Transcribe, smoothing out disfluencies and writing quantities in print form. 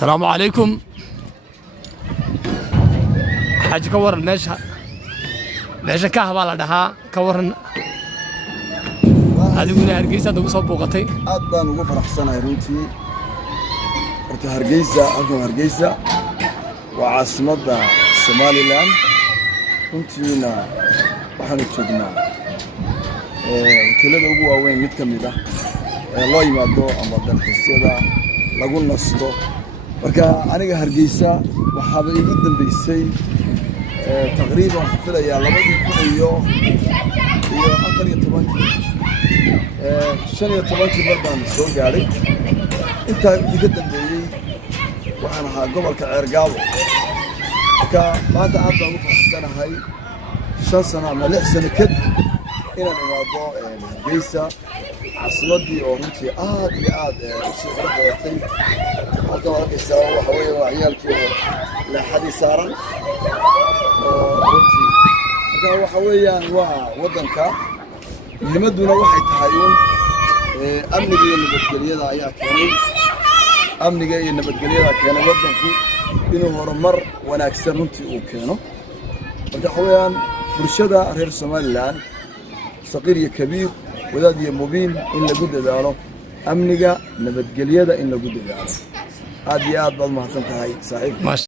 السلام عليكم. حاج كورن meesha ka habaa la dhahaa ka waran adiguna Hargeysa ugu soo booqatay aad baan ugu faraxsanahay runtii horta Hargeysa waa caasimadda Somaliland runtiina waxaan joognaa hoteelada ugu waaweyn mid ka mid ah loo yimaado ama dalxiisyada lagu nasto marka aniga Hargeysa waxaa igu dambeysay تقريبا حفلة يا لبدي كليو هي أكثر يتبانك شن يتبانك مردان السوق علي أنت يقدم لي وأنا قبل كعرقاو ما أنت عارف أنا في السنة هاي شن سنة ما لح سنة كد إلى الموضوع جيسة عصلتي أو رنتي عاد أسوق ربعتي حتى وراك يسوي وحوي وعيالك لا حد يسارن waxa weeyaan waa wadanka muhiimaduna waxay tahay amniga iyo nabadgelyada ayaa keenay wadanku inuu horumar wanaagsan runtii uu keeno marka waxa weeyaan bulshada reer Somaliland saqiir iyo kabiir wadaad iyo mubiin in lagu dadaalo amniga nabadgelyada in lagu dadaalo aad iyo aad baad mahadsan tahay saaxiib